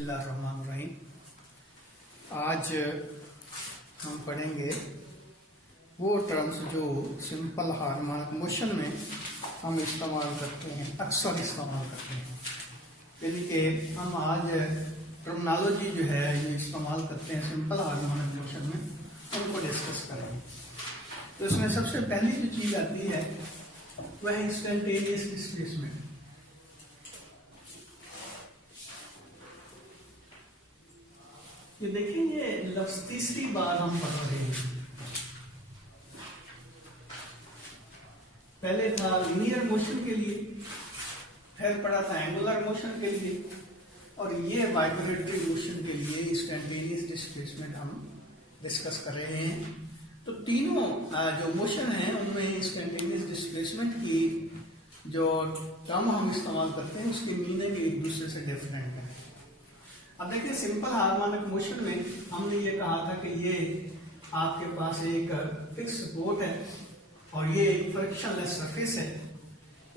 बिस्मिल्लाहिर्रहमानिर्रहीम। आज हम पढ़ेंगे वो टर्म्स जो सिंपल हार्मोनिक मोशन में हम इस्तेमाल करते हैं, अक्सर इस्तेमाल करते हैं। यानी कि हम आज टर्मिनोलॉजी जो है ये इस्तेमाल करते हैं सिंपल हार्मोनिक मोशन में, उनको डिस्कस करेंगे। तो इसमें सबसे पहली जो चीज आती है वह है इंस्टेंटेनियस डिस्प्लेसमेंट। ये देखिए, ये लफ्ज तीसरी बार हम पढ़ रहे हैं। पहले था लीनियर मोशन के लिए, फिर पढ़ा था एंगुलर मोशन के लिए, और ये वाइब्रेटरी मोशन के लिए इंस्टेंटेनियस डिस्प्लेसमेंट हम डिस्कस कर रहे हैं। तो तीनों जो मोशन है उनमें इंस्टेंटेनियस डिस्प्लेसमेंट की जो टर्म हम इस्तेमाल करते हैं उसकी मीनिंग एक दूसरे से डिफरेंट है। अब देखिए, सिंपल हार्मोनिक मोशन में हमने ये कहा था कि ये आपके पास एक फिक्स सपोर्ट है और ये एक फ्रिक्शनलेस सरफेस है।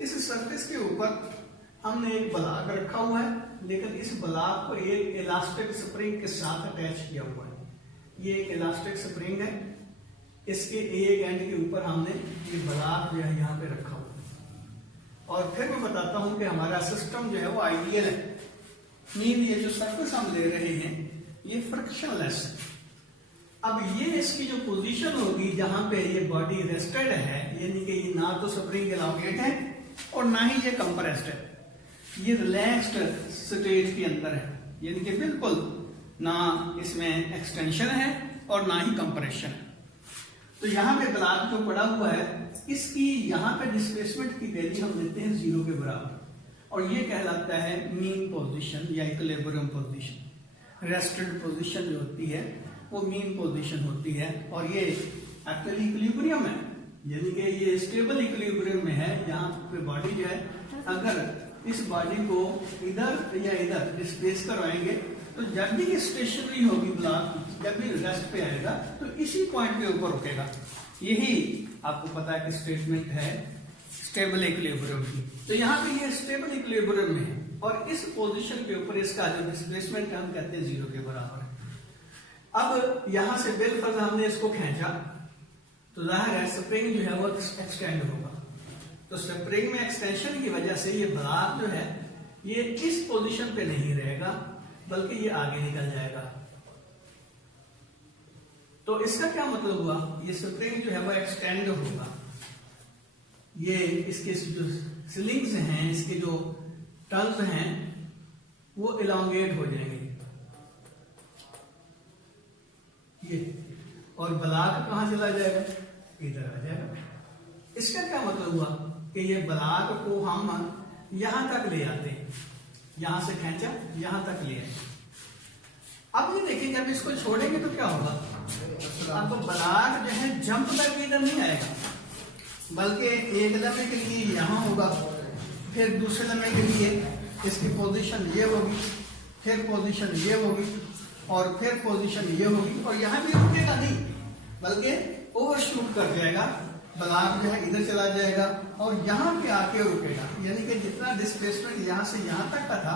इस सरफेस के ऊपर हमने एक ब्लॉक रखा हुआ है, लेकिन इस ब्लॉक को एक इलास्टिक स्प्रिंग के साथ अटैच किया हुआ है। ये एक इलास्टिक स्प्रिंग है, इसके एक एंड के ऊपर हमने ये ब्लॉक जो है यहाँ पे रखा हुआ है। और फिर मैं बताता हूं कि हमारा सिस्टम जो है वो आइडियल है, मीन ये जो सरफेस हम ले रहे हैं ये फ्रिक्शनलेस है। अब ये इसकी जो पोजीशन होगी जहां पे ये बॉडी रेस्टेड है, यानी कि ये ना तो स्प्रिंग एलोंगेट है और ना ही ये कंप्रेस्ड है, ये रिलैक्स्ड स्टेट के अंदर है, यानी कि बिल्कुल ना इसमें एक्सटेंशन है और ना ही कंप्रेशन है। तो यहाँ पे ब्लॉक जो पड़ा हुआ है इसकी यहाँ पे डिस्प्लेसमेंट की वैल्यू हम देते हैं 0 के बराबर, और ये कहलाता है मीन पोजीशन या इक्विलिब्रियम पोजीशन। रेस्टेड पोजीशन जो होती है वो मीन पोजीशन होती है, और ये एक्चुअली इक्विलिब्रियम है, यानी कि ये स्टेबल इक्विलिब्रियम में है, जहां पे बॉडी जो है अगर इस बॉडी को इधर या इधर डिस्प्लेस करवाएंगे तो जब भी ये स्टेशनरी होगी ब्लॉक, जब भी रेस्ट पे आएगा तो इसी पॉइंट पे ऊपर रुकेगा। यही आपको पता है कि स्टेटमेंट है स्टेबल इक्विलिब्रियम की। तो यहाँ पे ये स्टेबल इक्विलिब्रियम में है और इस पोजीशन के ऊपर इसका जो डिस्प्लेसमेंट हम कहते हैं 0 के बराबर है। अब यहां से बिलफर्ज हमने इसको खींचा तो जाहिर है स्प्रिंग जो है वो एक्सटेंड होगा। तो स्प्रिंग में एक्सटेंशन की वजह से ये ब्लॉक जो है ये इस पोजीशन पे नहीं रहेगा, बल्कि ये आगे निकल जाएगा। तो इसका क्या मतलब हुआ, ये स्प्रिंग जो है वो एक्सटेंड होगा, ये इसके जो स्लिंग्स हैं, इसके जो टर्न्स हैं वो इलांगेट हो जाएंगे ये, और ब्लॉक कहां चला जाएगा, इधर आ जाएगा। इसका क्या मतलब हुआ कि ये ब्लॉक को हम यहां तक ले आते हैं, यहां से खींचा यहां तक ले आए। अब ये देखिए, जब इसको छोड़ेंगे तो क्या होगा, अब ब्लॉक जो है जंप तक इधर नहीं आएगा, बल्कि एक लम्हे के लिए यहां होगा, फिर दूसरे लम्हे के लिए इसकी पोजीशन ये होगी, फिर पोजीशन ये होगी, और फिर पोजीशन ये होगी, और यहां भी रुकेगा नहीं बल्कि ओवरशूट कर जाएगा। ब्लॉक जो है इधर चला जाएगा और यहां पे आके रुकेगा, यानी कि जितना डिस्प्लेसमेंट यहां से यहां तक का था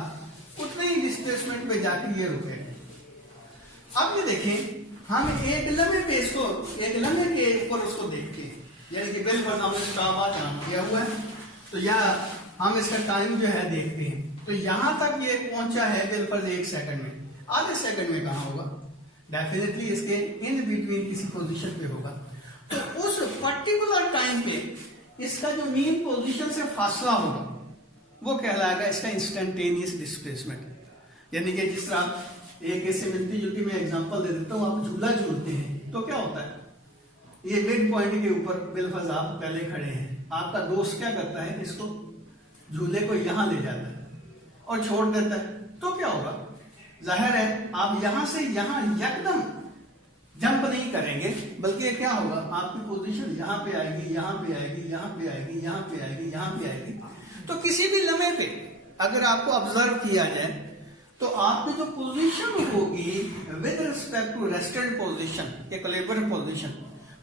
उतने ही डिस्प्लेसमेंट पे जाकर ये रुकेगा। अब ये देखें, हम एक लम्हे पे इसको, एक लम्हे के ऊपर उसको देखते हैं, यानी कि बिल पर हमने स्टॉपवॉच ऑन किया हुआ है, तो यहाँ हम इसका टाइम जो है देखते हैं। तो यहां तक ये पहुंचा है बिल पर 1 सेकंड में, आधे सेकंड में कहां होगा, डेफिनेटली इसके इन बिटवीन किसी पोजीशन पे होगा। तो उस पर्टिकुलर टाइम पे इसका जो मीन पोजीशन से फासला होगा वो कहलाएगा इसका इंस्टेंटेनियस डिस्प्लेसमेंट। यानी कि जिस तरह एक ऐसे मिलती जुलती मैं एग्जांपल दे देता हूं, आप झूला झूलते हैं तो क्या होता है, ये मिड पॉइंट के ऊपर बिलफर्ज आप पहले खड़े हैं, आपका दोस्त क्या करता है, इसको झूले को यहां ले जाता है और छोड़ देता है, तो क्या होगा, जाहिर है आप यहां से यहां एकदम जंप नहीं करेंगे, बल्कि क्या होगा, आपकी पोजीशन यहां पे आएगी, यहां पे आएगी, यहां पे आएगी, यहां पे आएगी, यहां पे आएगी। तो किसी भी लम्हे पे अगर आपको ऑब्जर्व किया जाए तो आपकी जो पोजीशन होगी with respect to rested position, equilibrium position,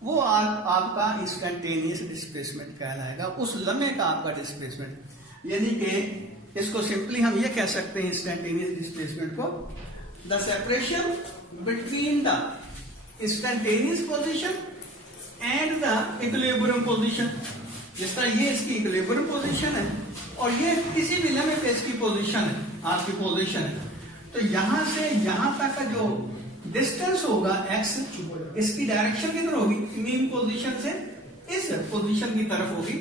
वो आपका इंस्टेंटेनियस डिस्प्लेसमेंट कहलाएगा, उस लम्हे का आपका डिस्प्लेसमेंट। यानी कि इसको सिंपली हम ये कह सकते हैं इंस्टेंटेनियस डिस्प्लेसमेंट को, the separation between the instantaneous position and the equilibrium position. जिस तरह ये इसकी इक्विलिब्रियम पोजीशन है और ये किसी भी लम्हे पे इसकी पोजीशन है, आपकी पोजीशन है, तो यहां से यहां तक का जो डिस्टेंस होगा x, इसकी डायरेक्शन किधर होगी, मीन पोजीशन से इस पोजीशन की तरफ होगी।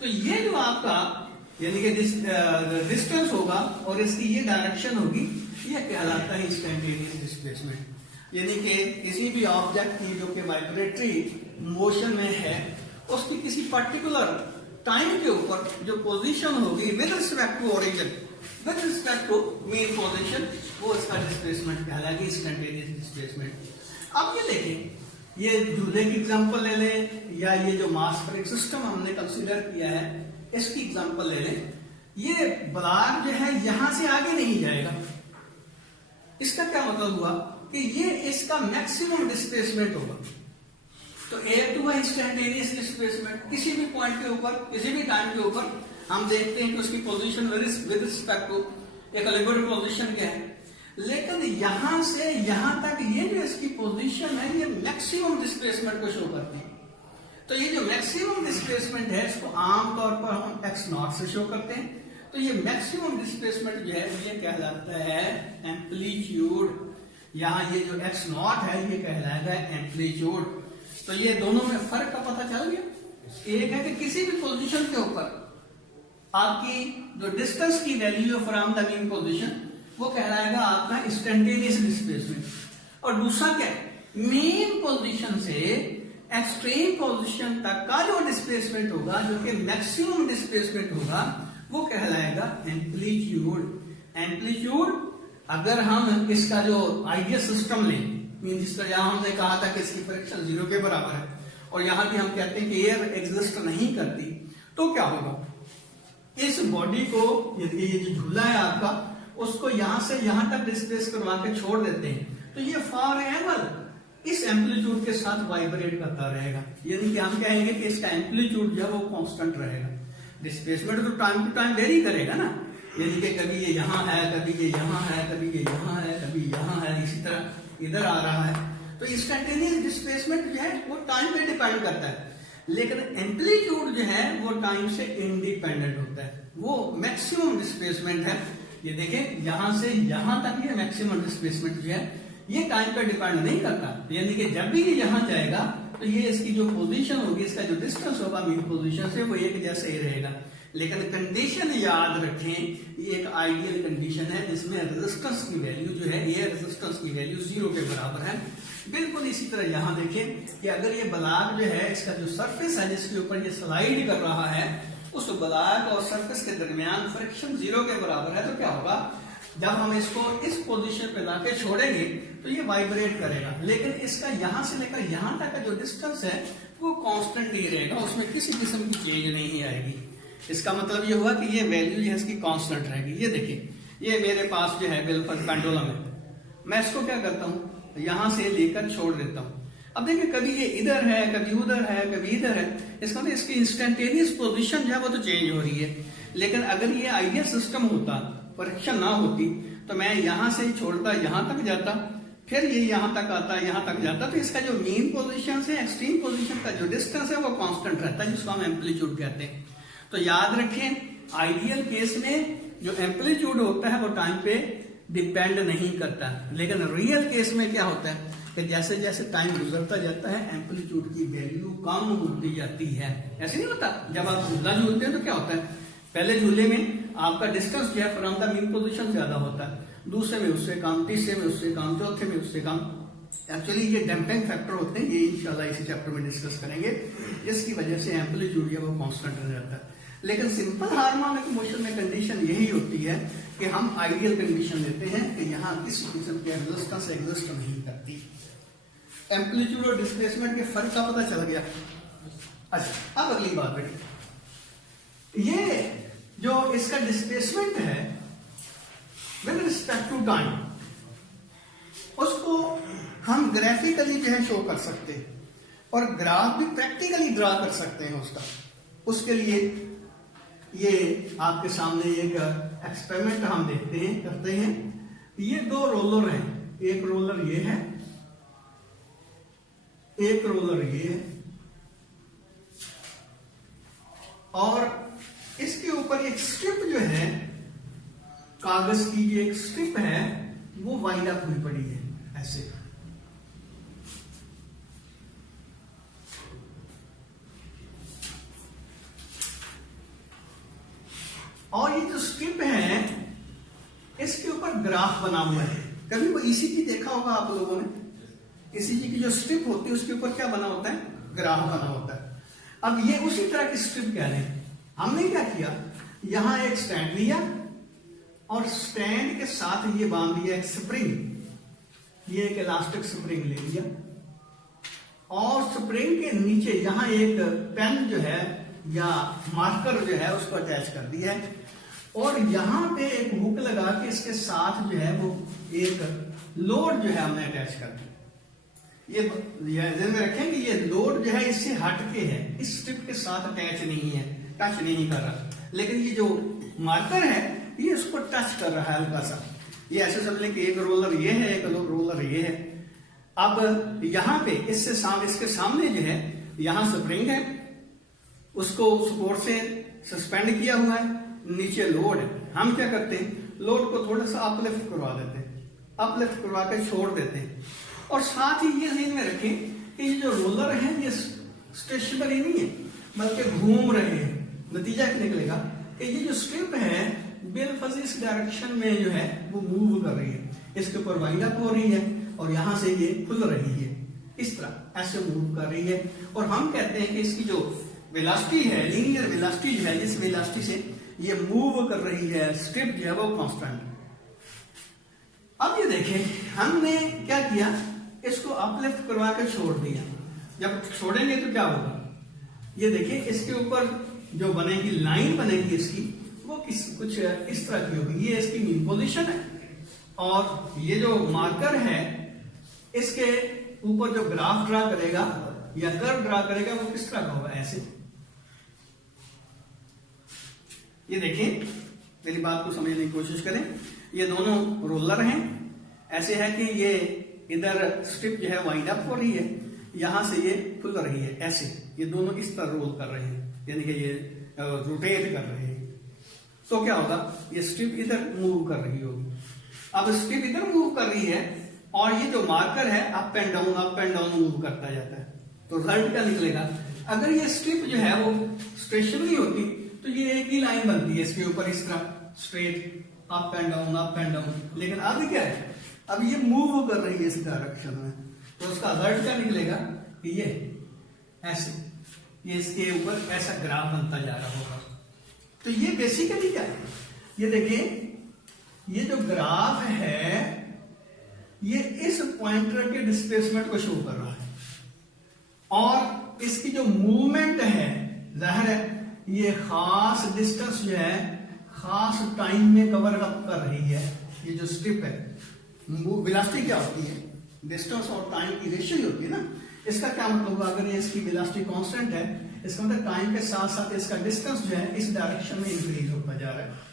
तो ये जो आपका यानी कि डिस्टेंस होगा और इसकी ये डायरेक्शन होगी, ये कहलाता है इंस्टेंटेनियस डिस्प्लेसमेंट। यानी कि किसी भी ऑब्जेक्ट की जो कि वाइब्रेटरी मोशन में है, उसकी किसी पर्टिकुलर टाइम के ऊपर जो पोजीशन होगी with respect to origin, with respect to mean position, वो इसका डिस्प्लेसमेंट कहलाएगी, इंस्टेंटेनियस डिस्प्लेसमेंट। अब ये देखें, ये झूले की एग्जांपल ले लें या ये जो मास स्प्रिंग सिस्टम हमने कंसीडर किया है इसकी एग्जांपल ले लें। ये ब्लॉक जो है यहां से आगे नहीं जाएगा। इसका क्या मतलब हुआ कि ये इसका मैक्सिमम डिस्प्लेसमेंट होगा। तो एक हुआ इंस्टेंटेनियस डिस्प्लेसमेंट, किसी भी पॉइंट के ऊपर, किसी भी टाइम के ऊपर हम देखते हैं कि उसकी position with respect to equilibrium position क्या है, लेकिन यहां से यहां तक ये जो इसकी पोजीशन है ये मैक्सिमम डिस्प्लेसमेंट को शो करती है। तो ये जो मैक्सिमम डिस्प्लेसमेंट है इसको आमतौर पर हम x0 से शो करते हैं। तो ये मैक्सिमम डिस्प्लेसमेंट जो है ये कहलाता है एम्पलीट्यूड। यहां ये जो x0 है ये कहलाएगा एम्पलीट्यूड। तो ये दोनों में फर्क का पता चल गया। एक है कि किसी भी पोजीशन के ऊपर आपकी जो डिस्टेंस की value from the mean position वो कहलाएगा आपका इंस्टेंटेनियस डिस्प्लेसमेंट, और दूसरा क्या है, मेन पोजीशन से एक्सट्रीम पोजीशन तक का जो डिस्प्लेसमेंट होगा, जो कि मैक्सिमम डिस्प्लेसमेंट होगा, वो कहलाएगा एम्पलीट्यूड। एम्पलीट्यूड अगर हम इसका जो आइडियल सिस्टम लें, मीन जिस तरह यहां हमने कहा था कि इसकी फ्रिक्शन 0 के बराबर है और यहां भी हम कहते हैं कि एयर एग्जिस्ट नहीं करती, तो क्या होगा, इस बॉडी को यदि ये जो झूला है आपका उसको यहां से यहां तक डिस्प्लेस करवा के छोड़ देते हैं, तो ये फॉर एवर इस एम्पलीट्यूड के साथ वाइब्रेट करता रहेगा। यानी कि हम कहेंगे कि इसका एम्पलीट्यूड जो है वो कांस्टेंट रहेगा। डिस्प्लेसमेंट तो टाइम टू टाइम वेरी करेगा ना, यानी कि कभी ये यहां है, कभी ये यहां है, कभी ये यहां है, कभी यहां है, इसी तरह इधर आ रहा है। तो इंस्टेंटेनियस डिस्प्लेसमेंट जो है वो टाइम पे डिपेंड करता है, लेकिन एम्पलीट्यूड जो है वो टाइम से इंडिपेंडेंट होता है, वो मैक्सिमम डिस्प्लेसमेंट है। ये देखें यहां से यहां तक ये मैक्सिमम डिस्प्लेसमेंट जो है ये टाइम पर डिपेंड नहीं करता। यानी कि जब भी ये यहां जाएगा तो ये इसकी जो पोजीशन होगी, इसका जो डिस्टेंस होगा मीन पोजीशन से, वो एक जैसा ही रहेगा। लेकिन कंडीशन याद रखें, ये एक आइडियल कंडीशन है जिसमें रेजिस्टेंस की वैल्यू जो है, ये रेजिस्टेंस की वैल्यू 0 के बराबर है। बिल्कुल इसी तरह यहां देखें कि अगर ये ब्लॉक जो है इसका जो सरफेस है जिसके ऊपर ये स्लाइड कर रहा है, उस ब्लॉक और सरफेस के दरमियान फ्रिक्शन 0 के बराबर है, तो क्या होगा, जब हम इसको इस पोजीशन पे लाके छोड़ेंगे तो ये वाइब्रेट करेगा, लेकिन इसका यहां से लेकर यहां तक का जो डिस्टेंस है वो कांस्टेंट ही रहेगा, उसमें किसी किस्म की चेंज नहीं आएगी। इसका मतलब ये हुआ कि ये वैल्यू जो है इसकी कांस्टेंट रहेगी। ये देखिए, ये मेरे पास जो है बिल्कुल पेंडुलम है, मैं इसको क्या करता हूं, यहां से लेकर छोड़ देता हूं। अब देखिए कभी ये इधर है, कभी उधर है, कभी इधर है, इसका मतलब इसकी इंस्टेंटेनियस पोजीशन जो है वो तो चेंज हो रही है। लेकिन अगर ये आइडियल सिस्टम होता, फ्रिक्शन ना होती, तो मैं यहां से छोड़ता, यहां तक जाता, फिर ये यहां तक आता, यहां तक जाता, तो इसका जो मेन पोजीशन से एक्सट्रीम पोजीशन का जो डिस्टेंस है वो कांस्टेंट रहता है, जिसको हम एम्पलीट्यूड कहते हैं। तो याद रखें, आइडियल केस में जो एम्पलीट्यूड होता है वो टाइम पे डिपेंड नहीं करता, लेकिन रियल केस में क्या होता है कि जैसे जैसे टाइम गुजरता जाता है एम्पलीट्यूड की वैल्यू कम होती जाती है। ऐसे नहीं होता, जब आप झूला झूलते हैं तो क्या होता है, पहले झूले में आपका डिस्टेंस जो है फ्रॉम द मीन पोजीशन ज्यादा होता है, दूसरे में उससे कम, तीसरे में उससे कम, चौथे में उससे कम। एक्चुअली ये डैम्पिंग फैक्टर होते हैं, ये इंशाल्लाह इसी चैप्टर में डिस्कस करेंगे, जिसकी वजह से एम्पलीट्यूड जो है वो कांस्टेंट रह जाता है। लेकिन सिंपल हार्मोनिक मोशन में कंडीशन यही होती है कि हम आइडियल कंडीशन लेते हैं कि यहाँ किसी किस्म के रेजिस्टेंस एग्जिस्ट नहीं करती। एम्पलीट्यूड और डिस्प्लेसमेंट के फर्क का पता चल गया। अच्छा, अब अगली बात बेटी, ये जो इसका डिस्प्लेसमेंट है विद रिस्पेक्ट टू टाइम, उसको हम ग्राफिकली जो है शो कर सकते हैं और ग्राफ भी प्रैक्टिकली ड्रा कर सकते हैं उसका। उसके लिए ये आपके सामने एक एक्सपेरिमेंट हम देखते हैं, करते हैं। ये दो रोलर हैं, एक रोलर ये है, एक रोलर ये है, और इसके ऊपर एक स्ट्रिप जो है, कागज की जो एक स्ट्रिप है, वो वाइंड अप हुई पड़ी है ऐसे। और ये जो स्ट्रिप है, इसके ऊपर ग्राफ बना हुआ है। कभी वो ईसीजी देखा होगा आप लोगों ने, ईसीजी की जो स्ट्रिप होती है उसके ऊपर क्या बना होता है, ग्राफ बना होता है। अब ये उसी तरह की स्ट्रिप कह रहे हैं। हमने क्या किया, यहां एक स्टैंड लिया और स्टैंड के साथ ये बांध दिया एक स्प्रिंग, ये एक इलास्टिक स्प्रिंग ले लिया, और स्प्रिंग के नीचे यहां एक पेन जो है या मार्कर जो है उसको अटैच कर दिया है, और यहां पे एक हुक लगा के इसके साथ जो है वो एक लोड जो है हमने अटैच कर दिया। ये ध्यान में रखें कि ये लोड जो है इससे हटके है, इस स्ट्रिप के साथ अटैच नहीं है, टच नहीं कर रहा, लेकिन ये जो मार्कर है ये इसको टच कर रहा है हल्का सा। ये ऐसे समझ लें कि एक रोलर ये है, एक रोलर ये है। अब यहां पे इसके सामने जो है यहां स्प्रिंग है, उसको सपोर्ट से सस्पेंड किया हुआ है, नीचे लोड है। हम क्या करते हैं, लोड को थोड़ा सा अपलिफ्ट करवा देते हैं, अपलिफ्ट करवा के छोड़ देते हैं। और साथ ही ये ध्यान में रखें कि ये जो रोलर है ये स्टेशनरी नहीं है, बल्कि घूम रहे हैं। नतीजा क्या निकलेगा कि ये जो स्ट्रिप है बिलफज़ इस डायरेक्शन में जो है वो मूव कर रही है, इसके ऊपर वाइंड अप हो रही है और यहां से ये खुल रही है, इस तरह ऐसे मूव कर रही है। और हम कहते हैं कि इसकी जो वेलोसिटी है, लीनियर वेलोसिटी जो है, जिस वेलोसिटी से ये मूव कर रही है स्ट्रिप जो है वो कांस्टेंट। अब ये देखें हमने क्या किया, इसको अपलिफ्ट करवा के छोड़ दिया। जब छोड़ेंगे तो क्या होगा, ये देखिए इसके ऊपर जो बनेगी लाइन बनेगी इसकी, वो कुछ इस तरह की होगी। ये इसकी मीन पोजीशन है, और ये जो मार्कर है इसके ऊपर जो ग्राफ ड्रा करेगा या कर्व ड्रा करेगा वो किस तरह का होगा, ऐसे। ये देखिए, मेरी बात को समझने की कोशिश करें। ये दोनों रोलर हैं, ऐसे है कि ये इधर स्ट्रिप जो है वाइंड अप हो रही है, यहां से ये खुल रही है ऐसे। ये दोनों इस तरह रोल कर रहे हैं, यानी कि ये रोटेट कर रहे हैं। तो क्या होगा, ये स्ट्रिप इधर मूव कर रही होगी। अब स्ट्रिप इधर मूव कर रही है और ये जो मार्कर है अप एंड डाउन मूव करता जाता है। तो रिजल्ट क्या निकलेगा, अगर ये स्ट्रिप जो है वो स्टेशनरी होती तो ये एक ही लाइन बनती है इसके ऊपर इस तरह स्ट्रेट अप एंड डाउन। लेकिन अब क्या है, अब ये मूव कर रही है इस डायरेक्शन में, तो उसका रिजल्ट क्या निकलेगा कि ये ऐसे, ये इसके ऊपर ऐसा ग्राफ बनता जा रहा होगा। तो ये बेसिकली क्या है, ये देखिए ये जो ग्राफ है ये इस पॉइंटर के डिस्प्लेसमेंट को शो कर रहा है, और इसकी जो मूवमेंट है जाहिर है ये खास डिस्टेंस जो है खास टाइम में कवर अप कर रही है। ये जो स्ट्रिप है, वेलोसिटी क्या होती है, डिस्टेंस और टाइम की रेशियो होती है ना। इसका क्या मतलब होगा, अगर ये इसकी वेलोसिटी कांस्टेंट है, इसका मतलब टाइम के साथ साथ इसका डिस्टेंस जो है इस डायरेक्शन में इंक्रीज होता जा रहा है।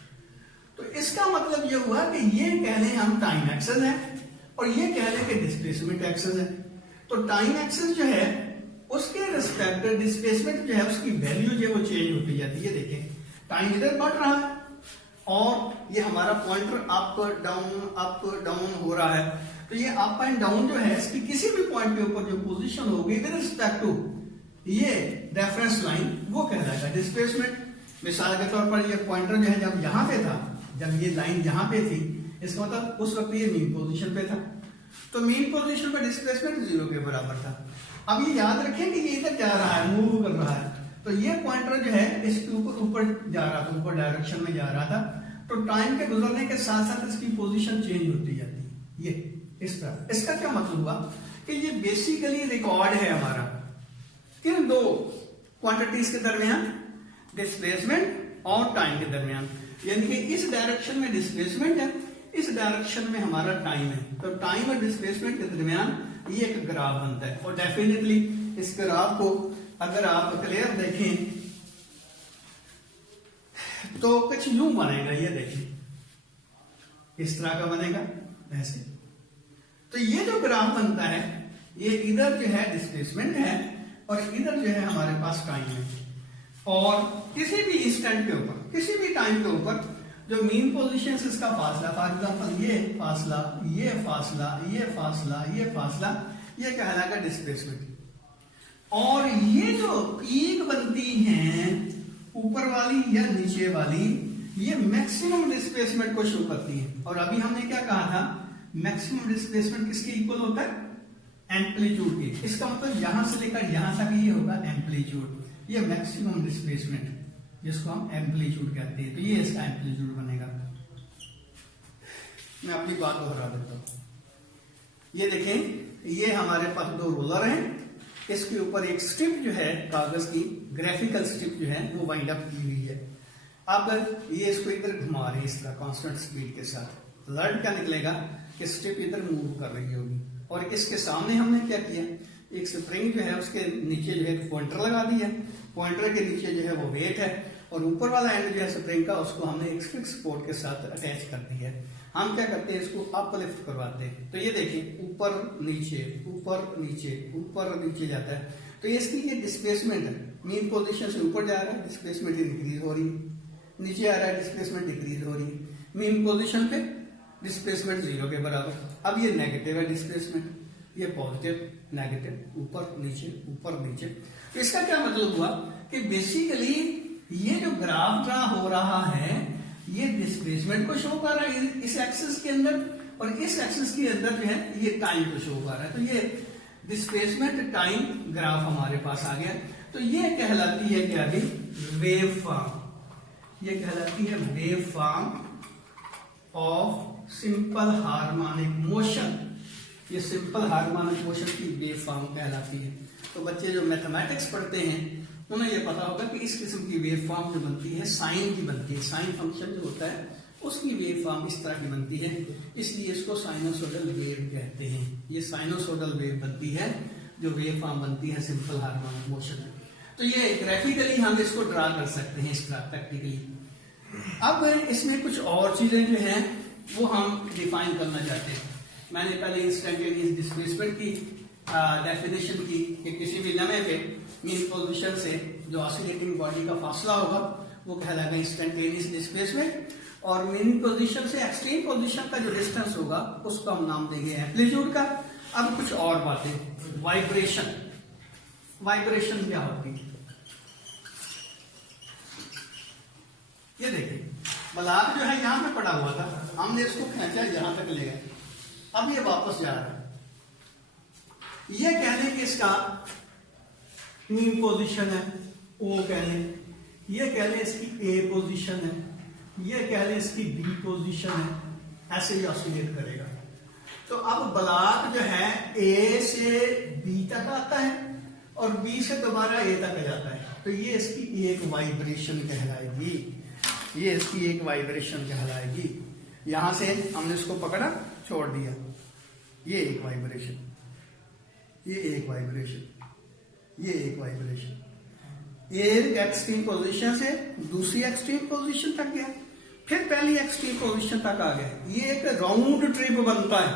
तो इसका मतलब ये हुआ कि ये कह लें हम टाइम एक्सेस है और ये कह लें कि डिस्प्लेसमेंट एक्सेस है। तो टाइम एक्सेस जो है उसके रिस्पेक्ट डिस्प्लेसमेंट जो है उसकी वैल्यू जो है वो चेंज होती जाती है। देखिए टाइम इधर बढ़ रहा है और ये हमारा पॉइंटर अप डाउन हो रहा है, तो ये अप एंड डाउन जो है इसकी किसी भी पॉइंट के ऊपर जो पोजीशन होगी विद रिस्पेक्ट टू ये रेफरेंस लाइन वो कहलाएगा डिस्प्लेसमेंट। मिसाल के तौर पर ये पॉइंटर जो है जब यहां पे था, जब ये लाइन यहां पे थी, इसका मतलब उस वक्त ये मीन पोजीशन पे था, तो मीन पोजीशन पे डिस्प्लेसमेंट 0 के बराबर था। अब ये याद रखें कि ये इधर जा रहा है, मूव कर रहा है, तो ये पॉइंटर जो है इसके ऊपर जा रहा था, ऊपर डायरेक्शन में जा रहा था। तो टाइम के गुजरने के साथ साथ इसकी पोजीशन चेंज होती जाती है, ये इस तरह। इसका क्या मतलब हुआ कि ये बेसिकली रिकॉर्ड है हमारा किन दो क्वांटिटीज के दरमियान, डिस्प्लेसमेंट और टाइम के दरमियान। यानी कि इस डायरेक्शन में डिस्प्लेसमेंट है, इस डायरेक्शन में हमारा टाइम है। तो टाइम और डिस्प्लेसमेंट के दरमियान ये एक ग्राफ बनता है। और डेफिनेटली इस ग्राफ को अगर आप क्लियर देखें तो कुछ यूं बनेगा, ये देखिए इस तरह का बनेगा ऐसे। तो ये जो ग्राफ बनता है, ये इधर जो है डिस्प्लेसमेंट है और इधर जो है हमारे पास टाइम है। और किसी भी इंस्टेंट के ऊपर, किसी भी टाइम के ऊपर जो मीन पोजीशन से इसका फासला, फॉर एग्जांपल ये फासला, ये फासला, ये फासला, ये फासला, ये कहलाएगा डिस्प्लेसमेंट। और ये जो पीक बनती है ऊपर वाली या नीचे वाली, ये मैक्सिमम डिस्प्लेसमेंट को शो करती है। और अभी हमने क्या कहा था, मैक्सिमम डिस्प्लेसमेंट किसके इक्वल होता है, एम्पलीट्यूड के। इसका मतलब यहां से लेकर यहां तक ये होगा एम्पलीट्यूड, ये मैक्सिमम डिस्प्लेसमेंट जिसको हम एम्पलीट्यूड कहते हैं। तो ये इसका एम्पलीट्यूड बनेगा। मैं अपनी बात दोहरा देता हूं। ये देखें, ये हमारे पास दो रोलर हैं, इसके ऊपर एक स्ट्रिप जो है कागज की, ग्राफिकल स्ट्रिप जो है वो वाइंड अप की हुई है। अब ये इसको इधर घुमा रहे हैं इस तरह कांस्टेंट स्पीड के साथ। रिजल्ट क्या निकलेगा कि स्ट्रिप इधर मूव कर रही होगी। और इसके सामने हमने क्या किया, एक स्प्रिंग जो है उसके नीचे जो है पॉइंटर लगा दिया, पॉइंटर के नीचे जो है वो वेट है, और ऊपर वाला एंड जो है स्प्रिंग का उसको हमने एक फिक्स सपोर्ट के साथ अटैच कर दिया है। हम क्या करते हैं, इसको अपलिफ्ट करवाते हैं। तो ये देखिए ऊपर नीचे ऊपर नीचे ऊपर नीचे जाता है। तो ये इसकी ये डिस्प्लेसमेंट है, मीन पोजीशन से ऊपर जा रहा है, डिस्प्लेसमेंट इंक्रीज हो रही है, नीचे आ रहा है, डिस्प्लेसमेंट डिक्रीज हो रही है। मीन पोजीशन पे डिस्प्लेसमेंट 0 के बराबर। अब ये नेगेटिव है डिस्प्लेसमेंट, ये पॉजिटिव नेगेटिव, ऊपर नीचे। तो इसका क्या मतलब हुआ कि बेसिकली ये जो ग्राफ ड्रा हो रहा है ये डिस्प्लेसमेंट को शो कर रहा है इस एक्सिस के अंदर, और इस एक्सिस के अंदर जो है ये टाइम को शो कर रहा है। तो ये डिस्प्लेसमेंट टाइम ग्राफ हमारे पास आ गया। तो ये कहलाती है क्या, अभी वेव फॉर्म। ये कहलाती है wave form of simple harmonic motion. ये सिंपल हार्मोनिक मोशन की वेव फॉर्म कहलाती है। तो बच्चे जो मैथमेटिक्स पढ़ते हैं उन्हें ये पता होगा कि इस किस्म की वेव फॉर्म जो बनती है साइन की बनती है। साइन फंक्शन जो होता है उसकी वेव फॉर्म इस तरह की बनती है, इसलिए इसको साइनोसोडल वेव कहते हैं। ये साइनोसोडल वेव बनती है, जो वेव फॉर्म बनती है सिंपल हार्मोनिक मोशन में। तो ये ग्राफिकली हम इसको ड्रा कर सकते हैं इस तरह प्रैक्टिकली। अब इसमें कुछ और चीजें जो हैं वो हम डिफाइन करना चाहते हैं। मैंने पहले इंस्टेंटेनियस डिस्प्लेसमेंट की डेफिनेशन की कि किसी भी लम्हे पे मीन पोजीशन से जो ऑसिलेटिंग बॉडी का फासला होगा वो कहलाएगा इंस्टेंटेनियस डिस्प्लेसमेंट, और मीन पोजीशन से एक्सट्रीम पोजीशन का जो डिस्टेंस होगा उसको हम नाम देंगे एम्पलीट्यूड का। अब कुछ और बातें, वाइब्रेशन। वाइब्रेशन क्या होती है, ये देखिए बलाक जो है यहां पे पड़ा हुआ था, हमने इसको खींचा यहां तक ले गए, अब ये वापस जा रहा है। ये कह लें कि इसका मीन पोजीशन है, ओ कह लें, ये कह लें इसकी ए पोजीशन है, ये कह लें इसकी बी पोजीशन है, ऐसे ही ऑसिलेट करेगा। तो अब ब्लॉक जो है ए से बी तक आता है और बी से दोबारा ए तक जाता है, तो ये इसकी एक वाइब्रेशन कहलाएगी। ये इसकी एक वाइब्रेशन कहलाएगी। यहां से हमने इसको पकड़ा छोड़ दिया, ये एक वाइब्रेशन, ये एक वाइब्रेशन, ये एक वाइब्रेशन। एक एक्सट्रीम पोजीशन से दूसरी एक्सट्रीम पोजीशन तक गया, फिर पहली एक्सट्रीम पोजीशन तक आ गया। ये एक राउंड ट्रिप बनता है,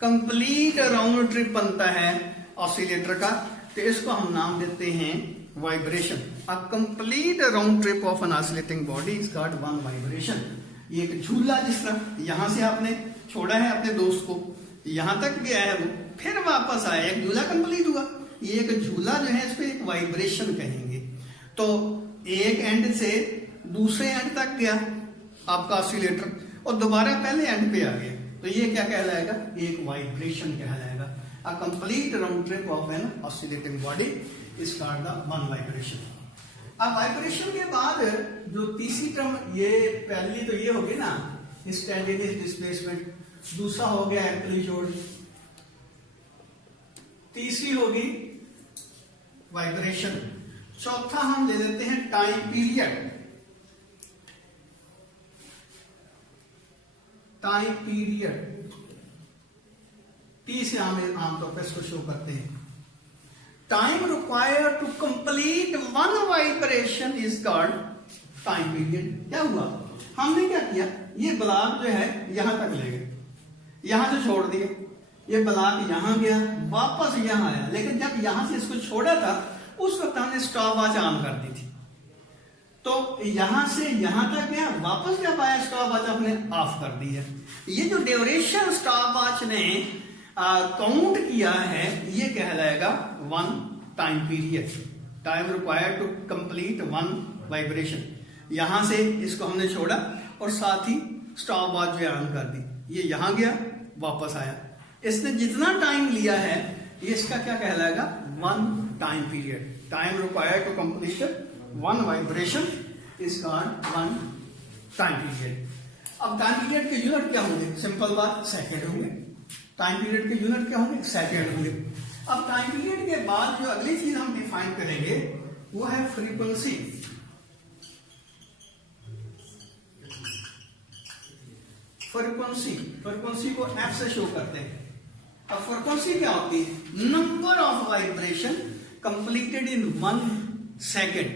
कंप्लीट राउंड ट्रिप बनता है ऑसिलेटर का, तो इसको हम नाम देते हैं vibration. A complete round trip of an oscillating body is called one vibration. ये एक झूला, जिस तरह यहां से आपने छोड़ा है अपने दोस्त को, यहां तक गया है वो, फिर वापस आया, एक झूला कंप्लीट हुआ। ये एक झूला जो है इसको एक वाइब्रेशन कहेंगे। तो एक एंड से दूसरे एंड तक गया आपका ऑसिलेटर और दोबारा पहले एंड पे आ गया, तो ये क्या कहलाएगा, एक वाइब्रेशन कहलाएगा। A complete round trip of an oscillating body is called the one vibration. अब वाइब्रेशन के बाद जो तीसरी टर्म, ये पहली तो ये होगी ना इंस्टेंटेनियस डिस्प्लेसमेंट, दूसरा हो गया एम्पलीट्यूड, तीसरी होगी वाइब्रेशन, चौथा हम ले लेते हैं time period. Time period T से हम आमतौर पर इसको शो करते हैं। Time required to complete one vibration is called time period. क्या हुआ, हमने क्या किया, ये ब्लॉक जो है यहां तक ले गए, यहां से छोड़ दिए, ये ब्लॉक यहां गया, वापस यहां आया, लेकिन जब यहां से इसको छोड़ा था उस वक्त हमने स्टॉप वॉच ऑन कर दी थी, तो यहां से यहां तक गया, वापस जब आया स्टॉप वॉच आपने ऑफ कर दी है। ये जो ड्यूरेशन स्टॉप वॉच ने काउंट किया है ये कहलाएगा 1 time period, time required to complete 1 vibration. यहां से इसको हमने छोड़ा और साथ ही स्टॉप वॉच जो ऑन कर दी, ये यहां गया वापस आया, इसने जितना टाइम लिया है ये इसका क्या कहलाएगा 1 time period. Time required to complete 1 vibration is called 1 time period. अब टाइम पीरियड के यूनिट क्या होंगे? सिंपल बात, सेकेंड होंगे। टाइम पीरियड के यूनिट क्या होंगे? सेकेंड होंगे। अब टाइम पीरियड के बाद जो अगली चीज हम डिफाइन करेंगे वो है फ्रीक्वेंसी। फ्रीक्वेंसी को एफ से शो करते हैं। अब फ्रीक्वेंसी क्या होती है? Number of vibration completed in 1 second.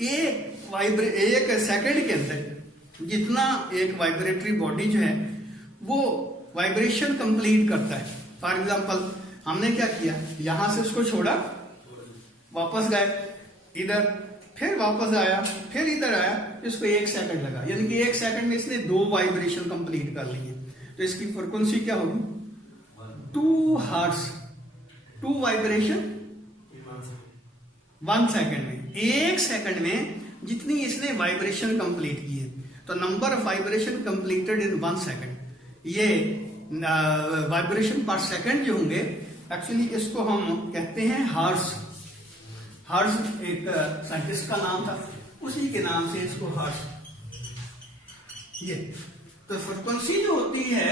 एक सेकेंड के अंदर जितना एक वाइब्रेटरी बॉडी जो है वो वाइब्रेशन कंप्लीट करता है। फॉर एग्जांपल हमने क्या किया, यहां से उसको छोड़ा, वापस गए इधर, फिर वापस आया, फिर इधर आया, इसको 1 सेकंड लगा, यानी कि 1 सेकंड में इसने 2 वाइब्रेशन कंप्लीट कर लिए। तो इसकी फ्रीक्वेंसी क्या होगी? 2 हर्ट्ज, 2 वाइब्रेशन 1 सेकंड में। 1 सेकंड में जितनी इसने वाइब्रेशन कंप्लीट की है, तो number of vibration completed in 1 second, ये वाइब्रेशन पर सेकंड जो होंगे, एक्चुअली इसको हम कहते हैं हर्ट्ज। हर्ट्ज एक साइंटिस्ट का नाम था, उसी के नाम से इसको हर्ट्ज। ये तो फ्रीक्वेंसी जो होती है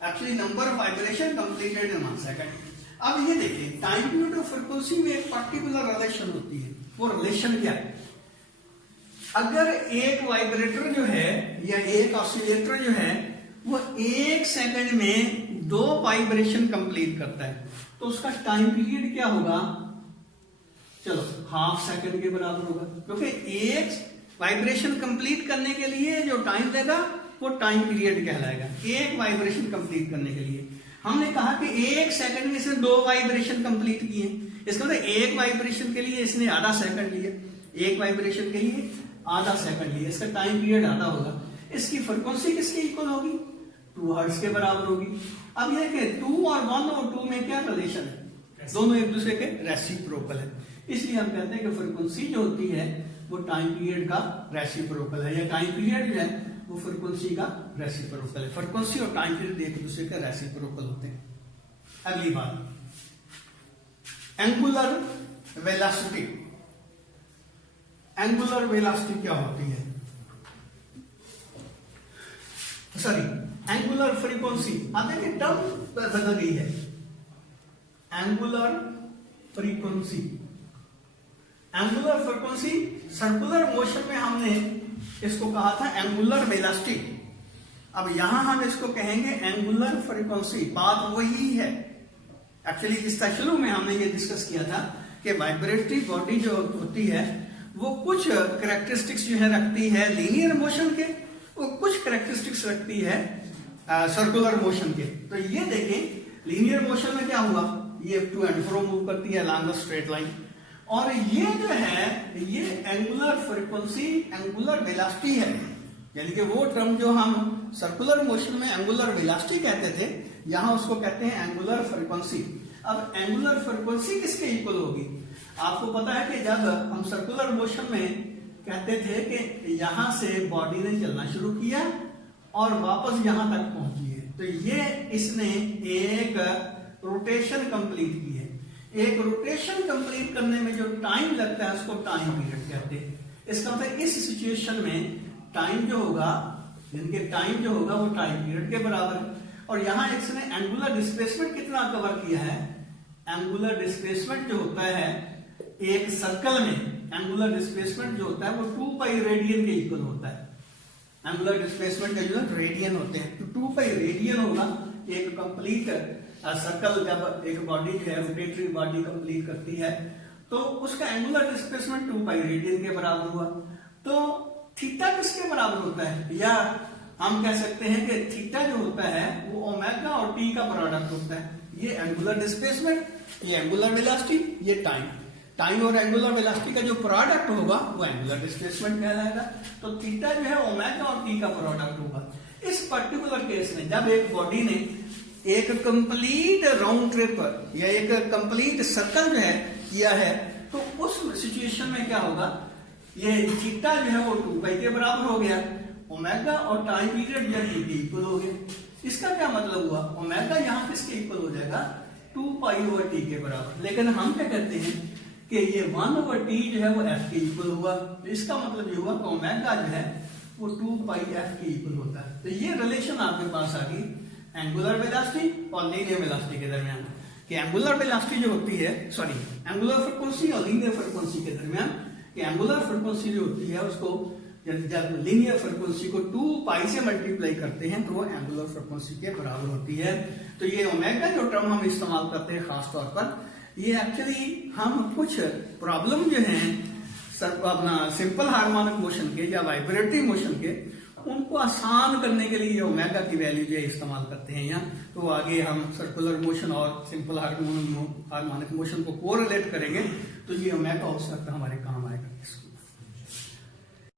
actually number of vibration completed in 1 second. अब ये देखिए टाइम पीरियड और फ्रीक्वेंसी में एक पर्टिकुलर रिलेशन होती है। वो रिलेशन क्या है? अगर एक वाइब्रेटर जो है या एक ऑसिलेटर जो है वो 1 सेकंड में 2 वाइब्रेशन कंप्लीट करता है, तो उसका टाइम पीरियड क्या होगा? चलो हाफ सेकंड के बराबर होगा, क्योंकि एक वाइब्रेशन कंप्लीट करने के लिए जो टाइम लेगा वो टाइम पीरियड कहलाएगा। एक वाइब्रेशन कंप्लीट करने के लिए हमने कहा कि 1 सेकंड में इसने 2 वाइब्रेशन कंप्लीट किए, इसका मतलब एक वाइब्रेशन के लिए इसने आधा सेकंड लिया, एक वाइब्रेशन के लिए आधा सेकंड लिया, इसका टाइम पीरियड आधा होगा। इसकी फ्रीक्वेंसी किसके इक्वल होगी? 2 हर्ट्ज के बराबर होगी। अब यह कि 2 और 1 और 2 में क्या रिलेशन है? दोनों एक दूसरे के रेसिप्रोकल है, इसलिए हम कहते हैं कि फ्रीक्वेंसी जो होती है वो टाइम पीरियड का रेसिप्रोकल है, या टाइम पीरियड जो है वो फ्रीक्वेंसी का रेसिप्रोकल है। फ्रीक्वेंसी और टाइम पीरियड एक दूसरे के रेसिप्रोकल होते हैं। अगली बात, एंगुलर वेलोसिटी। एंगुलर वेलोसिटी क्या होती है? Sorry, angular frequency. अब देखिए टर्म बदल गई है। Angular frequency, angular frequency circular motion में हमने इसको कहा था एंगुलर वेलोसिटी। अब यहां हम इसको कहेंगे एंगुलर फ्रीक्वेंसी। बात वही है एक्चुअली, इस शुरू में हमने ये डिस्कस किया था कि वाइब्रेटरी बॉडी जो होती है वो कुछ कैरेक्टरिस्टिक्स जो है रखती है लीनियर मोशन के, वो कुछ कैरेक्टरिस्टिक्स रखती है सर्कुलर मोशन के। तो ये देखें लीनियर मोशन में क्या हुआ, ये टू एंड फ्रो मूव करती है अलॉन्ग द स्ट्रेट लाइन, और ये जो है ये एंगुलर फ्रीक्वेंसी एंगुलर वेलोसिटी है। यानी कि वो टर्म जो हम सर्कुलर मोशन में एंगुलर वेलोसिटी कहते थे, यहां उसको कहते हैं एंगुलर फ्रीक्वेंसी। अब एंगुलर फ्रीक्वेंसी किसके इक्वल होगी? आपको पता है कि जब हम सर्कुलर मोशन में कहते थे कि यहां से बॉडी ने चलना शुरू किया और वापस यहां तक पहुंची है, तो ये इसने एक रोटेशन कंप्लीट की है। एक रोटेशन कंप्लीट करने में जो टाइम लगता है उसको टाइम पीरियड कहते हैं। इसका मतलब इस सिचुएशन में टाइम जो होगा, यानी कि टाइम जो होगा वो टाइम पीरियड के बराबर है। और यहां इसने एंगुलर डिस्प्लेसमेंट कितना कवर किया है? एंगुलर डिस्प्लेसमेंट जो होता है एक सर्कल में, एंगुलर डिस्प्लेसमेंट जो होता है वो 2 पाई रेडियन के इक्वल होता है। एंगुलर डिस्प्लेसमेंट का यूनिट रेडियन होते हैं, तो 2 पाई रेडियन होगा एक कंप्लीट सर्कल। जब एक बॉडी जो है रोटेटरी बॉडी कंप्लीट करती है तो उसका एंगुलर डिस्प्लेसमेंट 2 पाई रेडियन के बराबर हुआ। तो थीटा किसके बराबर होता है? या हम कह सकते हैं कि थीटा जो होता है वो ओमेगा और टी का प्रोडक्ट होता है। ये एंगुलर डिस्प्लेसमेंट, ये एंगुलर वेलोसिटी, ये टाइम और एंगुलर वेलोसिटी का जो प्रोडक्ट होगा वो एंगुलर डिस्प्लेसमेंट कहलाएगा। तो थीटा जो है ओमेगा और टी का प्रोडक्ट होगा। इस पर्टिकुलर केस में जब एक बॉडी ने एक कंप्लीट राउंड ट्रिप या एक कंप्लीट सर्कल जो है किया है, तो उस सिचुएशन में क्या होगा, ये थीटा जो है वो 2 के बराबर हो गया, ओमेगा और टाइम पीरियड जो टी के इक्वल हो गया। इसका क्या मतलब हुआ, ओमेगा यहाँ किसके इक्वल हो जाएगा, 2π/t के बराबर। लेकिन हम क्या कहते हैं कि ये 1/t जो है वो f के इक्वल हुआ, तो इसका मतलब ये हुआ कि ओमेगा जो है वो 2πf के इक्वल होता है। तो ये रिलेशन आपके पास आ गई एंगुलर वेलोसिटी और लीनियर वेलोसिटी के दरमियान, कि एंगुलर वेलोसिटी जो होती है, सॉरी एंगुलर फ्रीक्वेंसी और लीनियर फ्रीक्वेंसी के दरमियान, कि एंगुलर फ्रीक्वेंसी जो होती है उसको जब लीनियर फ्रीक्वेंसी को 2π से मल्टीप्लाई करते हैं तो वो एंगुलर फ्रीक्वेंसी के बराबर होती है। तो ये ओमेगा जो टर्म हम इस्तेमाल करते हैं खास तौर पर, ये एक्चुअली हम कुछ प्रॉब्लम जो हैं अपना सिंपल हार्मोनिक मोशन के या वाइब्रेटरी मोशन के, उनको आसान करने के लिए ओमेगा की वैल्यू जो है इस्तेमाल करते हैं यहाँ। तो आगे हम सर्कुलर मोशन और सिंपल हार्मोनिक मोशन को कोरिलेट करेंगे, तो ये ओमेगा हो सकता है हमारे काम आएगा।